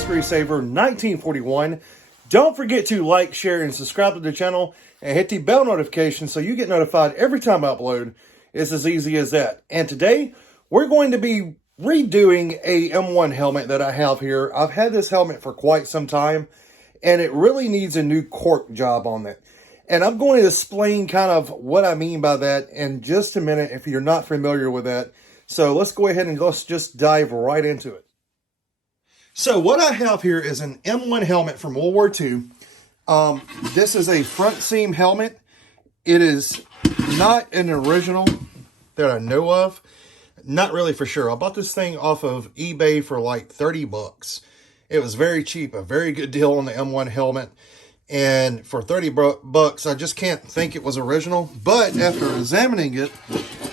Mystery Saver 1941. Don't forget to like, share, and subscribe to the channel, and hit the bell notification so you get notified every time I upload. It's as easy as that. And today, we're going to be redoing a M1 helmet that I have here. I've had this helmet for quite some time, and it really needs a new cork job on it. And I'm going to explain kind of what I mean by that in just a minute if you're not familiar with that. So let's go ahead and let's just dive right into it. So what I have here is an M1 helmet from World War II. This is a front seam helmet. It is not an original that I know of. Not really for sure. I bought this thing off of eBay for like 30 bucks. It was very cheap, a very good deal on the M1 helmet. And for 30 bucks, I just can't think it was original. But after examining it,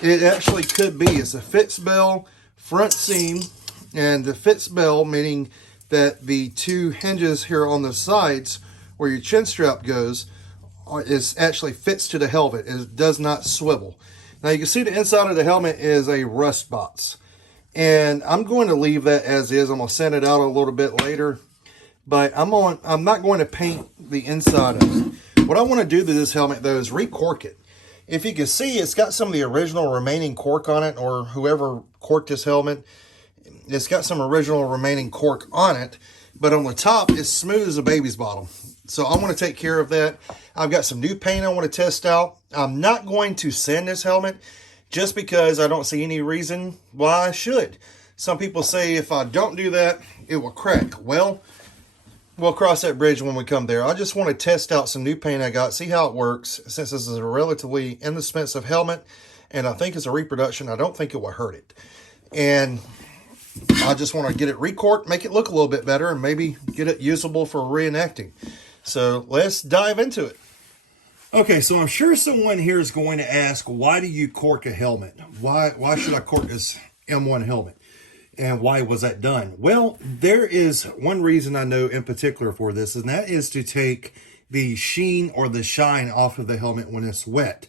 it actually could be. It's a Fitz bell front seam. And the Fitz bell, meaning that the two hinges here on the sides where your chin strap goes, is actually fits to the helmet. It does not swivel. Now you can see the inside of the helmet is a rust box. And I'm going to leave that as is. I'm going to sand it out a little bit later. But I'm not going to paint the inside of it. What I want to do to this helmet, though, is recork it. If you can see, it's got some of the original remaining cork on it, or whoever corked this helmet, it's got some original remaining cork on it. But on the top, it's smooth as a baby's bottom. So I want to take care of that. I've got some new paint I want to test out. I'm not going to sand this helmet just because I don't see any reason why I should. Some people say if I don't do that, it will crack. Well, we'll cross that bridge when we come there. I just want to test out some new paint I got, see how it works. Since this is a relatively inexpensive helmet, and I think it's a reproduction, I don't think it will hurt it. And I just want to get it recorked, make it look a little bit better, and maybe get it usable for reenacting. So let's dive into it. Okay, so I'm sure someone here is going to ask, why do you cork a helmet? Why should I cork this M1 helmet? And why was that done? Well, there is one reason I know in particular for this, and that is to take the sheen or the shine off of the helmet when it's wet.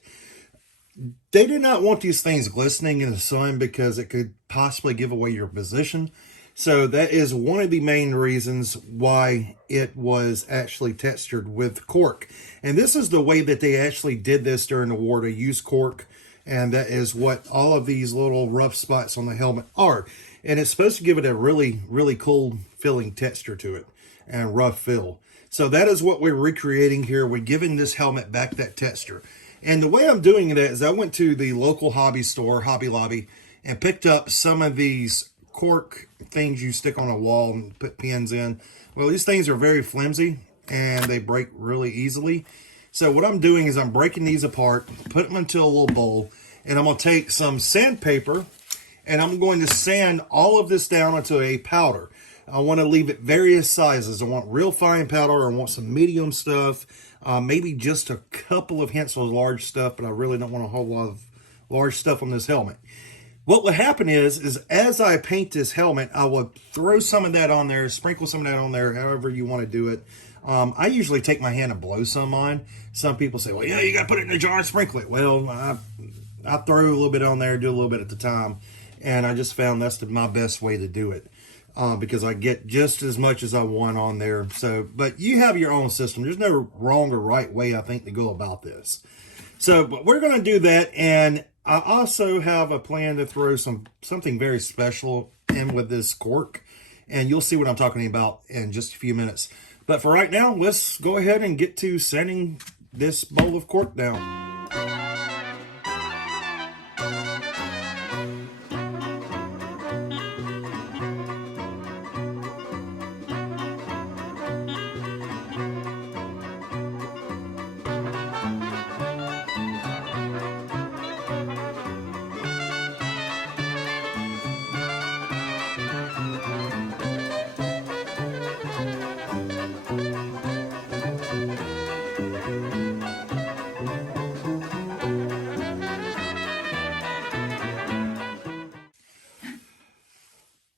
They did not want these things glistening in the sun because it could possibly give away your position. So that is one of the main reasons why it was actually textured with cork. And this is the way that they actually did this during the war, to use cork. And that is what all of these little rough spots on the helmet are. And it's supposed to give it a really, really cool feeling texture to it and rough feel. So that is what we're recreating here. We're giving this helmet back that texture. And the way I'm doing that is I went to the local hobby store, Hobby Lobby, and picked up some of these cork things you stick on a wall and put pins in. Well, these things are very flimsy and they break really easily. So what I'm doing is I'm breaking these apart, put them into a little bowl, and I'm going to take some sandpaper and I'm going to sand all of this down into a powder. I want to leave it various sizes. I want real fine powder. I want some medium stuff. Maybe just a couple of hints of large stuff, but I really don't want a whole lot of large stuff on this helmet. What would happen is as I paint this helmet, I will throw some of that on there, sprinkle some of that on there, however you want to do it. I usually take my hand and blow some on. Some people say, well, yeah, you got to put it in a jar and sprinkle it. Well, I throw a little bit on there, do a little bit at the time. And I just found that's my best way to do it because I get just as much as I want on there. So, but you have your own system. There's no wrong or right way, I think, to go about this. So, but we're going to do that. And I also have a plan to throw something very special in with this cork. And you'll see what I'm talking about in just a few minutes. But for right now, let's go ahead and get to sanding this bowl of cork down.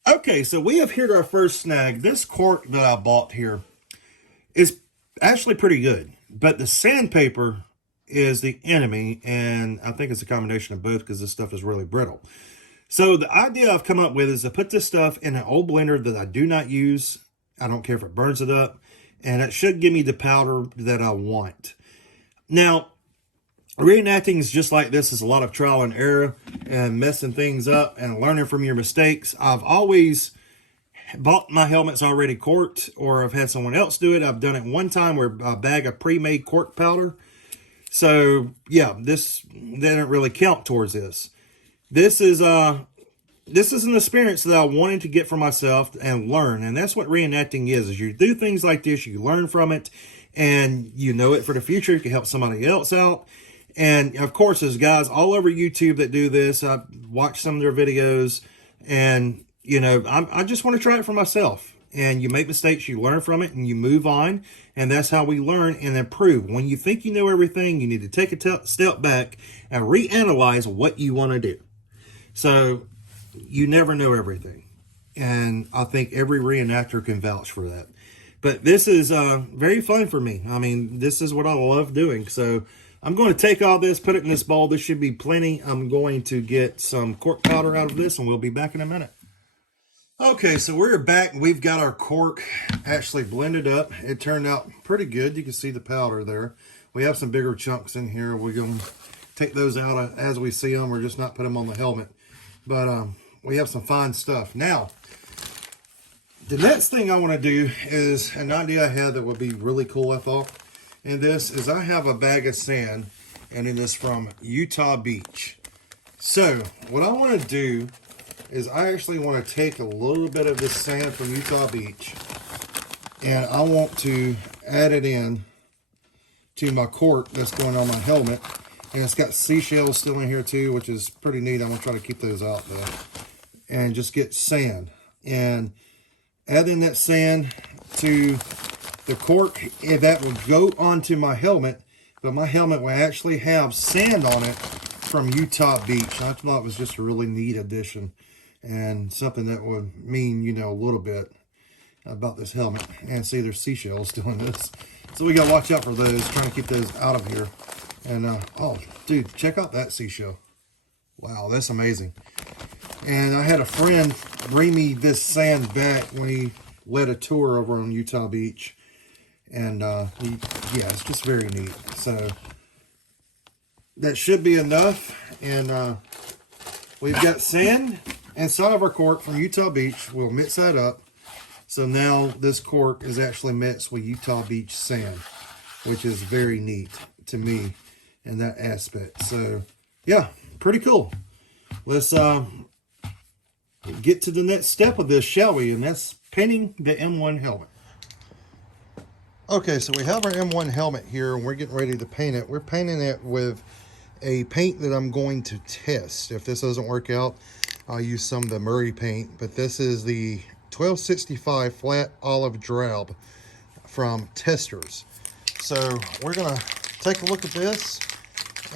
Okay, so we have hit our first snag. This cork that I bought here is actually pretty good, but the sandpaper is the enemy, and I think it's a combination of both because this stuff is really brittle. So the idea I've come up with is to put this stuff in an old blender that I do not use I don't care if it burns it up. And it should give me the powder that I want. Now, reenacting is just like this. It's a lot of trial and error and messing things up and learning from your mistakes. I've always bought my helmets already corked, or I've had someone else do it. I've done it one time where a bag of pre-made cork powder. So yeah, this didn't really count towards this. This is an experience that I wanted to get for myself and learn. And that's what reenacting is you do things like this, you learn from it, and you know it for the future. You can help somebody else out. And of course, there's guys all over YouTube that do this. I've watched some of their videos, and you know, I just want to try it for myself. And you make mistakes, you learn from it, and you move on. And that's how we learn and improve. When you think you know everything, you need to take a step back and reanalyze what you want to do. So you never know everything. And I think every reenactor can vouch for that. But this is very fun for me. I mean, this is what I love doing. So I'm going to take all this, put it in this bowl. This should be plenty. I'm going to get some cork powder out of this, and we'll be back in a minute. Okay, so we're back. We've got our cork actually blended up. It turned out pretty good. You can see the powder there. We have some bigger chunks in here. We're going to take those out as we see them, or just not put them on the helmet. But we have some fine stuff. Now, the next thing I want to do is an idea I had that would be really cool, I thought. And this is I have a bag of sand, and it is from Utah Beach. So what I want to do is I actually want to take a little bit of this sand from Utah Beach, and I want to add it in to my cork that's going on my helmet. And it's got seashells still in here too, which is pretty neat. I'm going to try to keep those out though. And just get sand. And adding that sand to the cork, that will go onto my helmet, but my helmet will actually have sand on it from Utah Beach. I thought it was just a really neat addition, and something that would mean, you know, a little bit about this helmet. And see, there's seashells doing this. So we got to watch out for those, trying to keep those out of here. And, oh, dude, check out that seashell. Wow, that's amazing. And I had a friend bring me this sand back when he led a tour over on Utah Beach. And, yeah, it's just very neat. So, that should be enough. And, we've got sand inside of our cork from Utah Beach. We'll mix that up. So now this cork is actually mixed with Utah Beach sand, which is very neat to me in that aspect. So yeah, pretty cool. Let's get to the next step of this, shall we? And that's painting the M1 helmet. Okay, so we have our M1 helmet here, and we're getting ready to paint it. We're painting it with a paint that I'm going to test. If this doesn't work out, I'll use some of the Murray paint, but this is the 1265 flat olive drab from Testers. So we're gonna take a look at this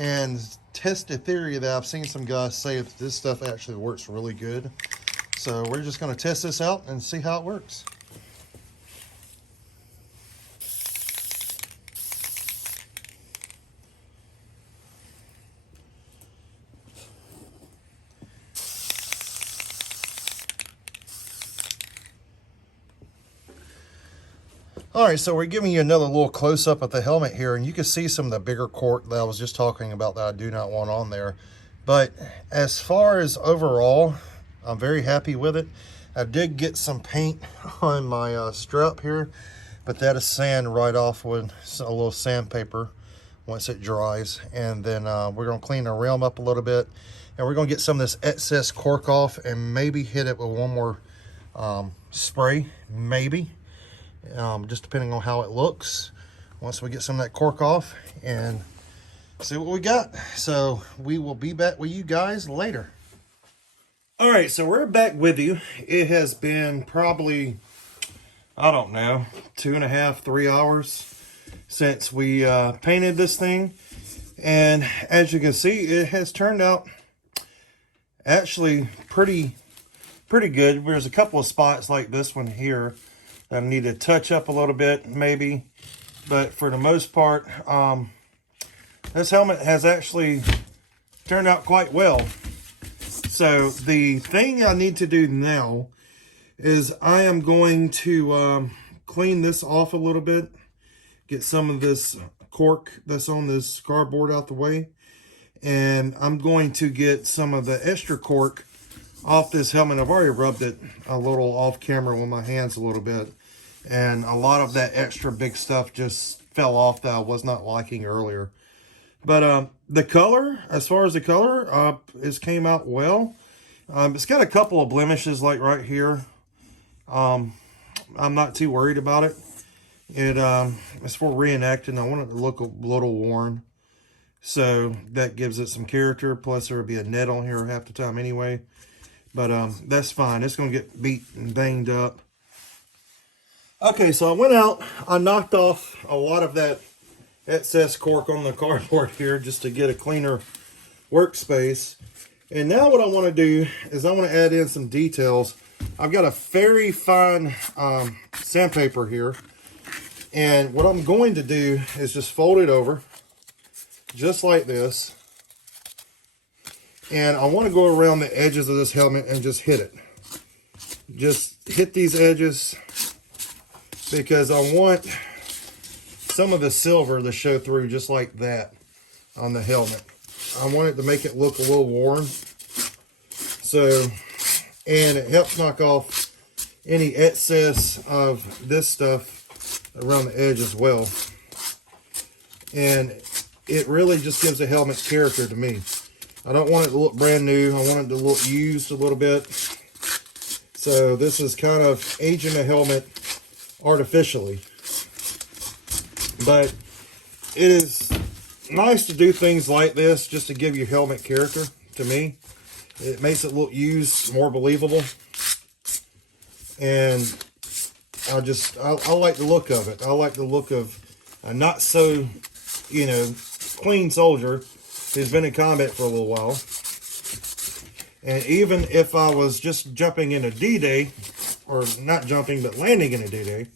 and test a theory that I've seen some guys say that this stuff actually works really good. So we're just gonna test this out and see how it works. All right, so we're giving you another little close-up of the helmet here, and you can see some of the bigger cork that I was just talking about that I do not want on there. But as far as overall, I'm very happy with it. I did get some paint on my strap here, but that is sand right off with a little sandpaper once it dries. And then we're going to clean the rim up a little bit, and we're going to get some of this excess cork off and maybe hit it with one more spray, maybe. Just depending on how it looks once we get some of that cork off and see what we got. So we will be back with you guys later. All right, so we're back with you. It has been probably, I don't know, 2.5, 3 hours since we painted this thing. And as you can see, it has turned out actually pretty good. There's a couple of spots like this one here I need to touch up a little bit, maybe. But for the most part, this helmet has actually turned out quite well. So the thing I need to do now is I am going to clean this off a little bit, get some of this cork that's on this cardboard out the way, and I'm going to get some of the extra cork off this helmet. I've already rubbed it a little off camera with my hands a little bit, and a lot of that extra big stuff just fell off that I was not liking earlier. But the color, as far as the color, it came out well. It's got a couple of blemishes like right here. I'm not too worried about it. It's for reenacting. I want it to look a little worn, so that gives it some character. Plus there would be a net on here half the time anyway. But that's fine. It's going to get beat and banged up. Okay, so I went out. I knocked off a lot of that excess cork on the cardboard here just to get a cleaner workspace. And now what I want to do is I want to add in some details. I've got a very fine sandpaper here. And what I'm going to do is just fold it over just like this. And I want to go around the edges of this helmet and just hit it. Just hit these edges because I want some of the silver to show through just like that on the helmet. I want it to make it look a little worn. So, and it helps knock off any excess of this stuff around the edge as well. And it really just gives the helmet character to me. I don't want it to look brand new. I want it to look used a little bit. So this is kind of aging the helmet artificially. But it is nice to do things like this just to give your helmet character to me. It makes it look used, more believable. And I like the look of it. I like the look of a not so, clean soldier who's been in combat for a little while. And even if I was just jumping in a D-Day, or not jumping, but landing in a D-Day,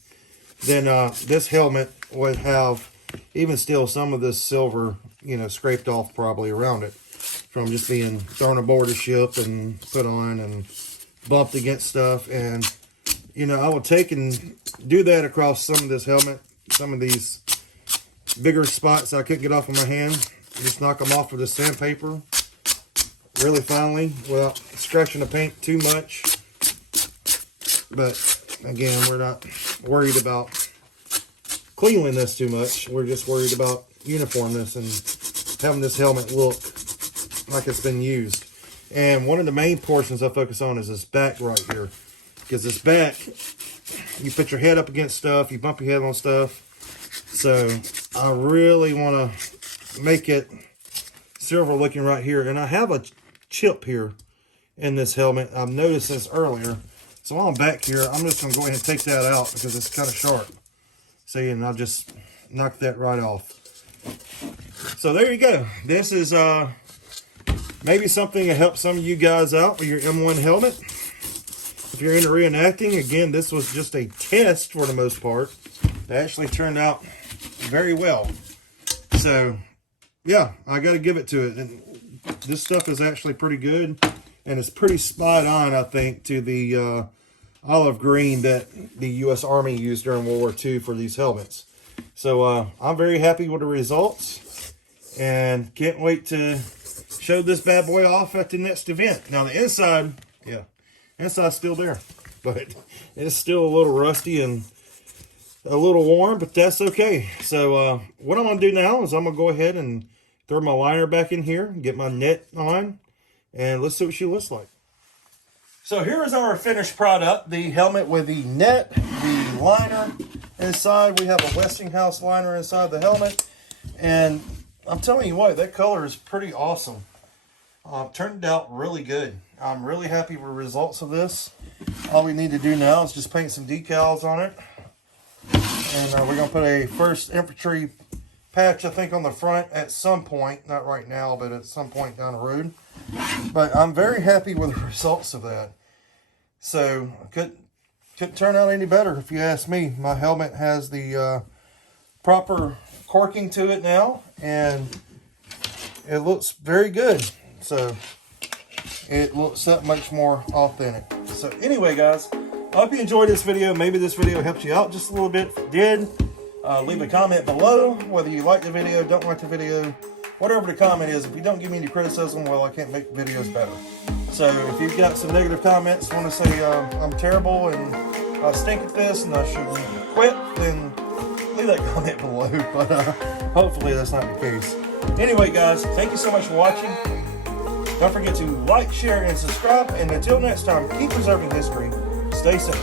then this helmet would have even still some of this silver, scraped off probably around it from just being thrown aboard a ship and put on and bumped against stuff. And, I would take and do that across some of this helmet, some of these bigger spots I couldn't get off of my hand. Just knock them off with the sandpaper really finely without scratching the paint too much. But again, we're not worried about cleaning this too much. We're just worried about uniformness and having this helmet look like it's been used. And one of the main portions I focus on is this back right here. Because this back, you put your head up against stuff, you bump your head on stuff. So I really want to make it silver looking right here. And I have a chip here in this helmet. I've noticed this earlier. So while I'm back here, I'm just going to go ahead and take that out because it's kind of sharp. See, and I'll just knock that right off. So there you go. This is maybe something to help some of you guys out with your M1 helmet. If you're into reenacting, again, this was just a test for the most part. It actually turned out very well. So, yeah, I got to give it to it. And this stuff is actually pretty good. And it's pretty spot on, I think, to the olive green that the U.S. Army used during World War II for these helmets. So, I'm very happy with the results. And can't wait to show this bad boy off at the next event. Now, the inside, yeah, inside's still there. But it's still a little rusty and a little warm, but that's okay. So what I'm going to do now is I'm going to go ahead and throw my liner back in here, get my net on, and let's see what she looks like. So here is our finished product, the helmet with the net, the liner inside. We have a Westinghouse liner inside the helmet, and I'm telling you what, that color is pretty awesome. Turned out really good. I'm really happy with the results of this. All we need to do now is just paint some decals on it. And we're going to put a 1st Infantry patch, I think, on the front at some point. Not right now, but at some point down the road. But I'm very happy with the results of that. So, couldn't turn out any better if you ask me. My helmet has the proper corking to it now. And it looks very good. So, it looks that much more authentic. So, anyway, guys, I hope you enjoyed this video. Maybe this video helped you out just a little bit. If it did, leave a comment below, whether you like the video, don't like the video, whatever the comment is. If you don't give me any criticism, well, I can't make videos better. So if you've got some negative comments, want to say I'm terrible and I stink at this and I should quit, then leave that comment below. But hopefully that's not the case. Anyway, guys, thank you so much for watching. Don't forget to like, share, and subscribe. And until next time, keep preserving history. Stay safe.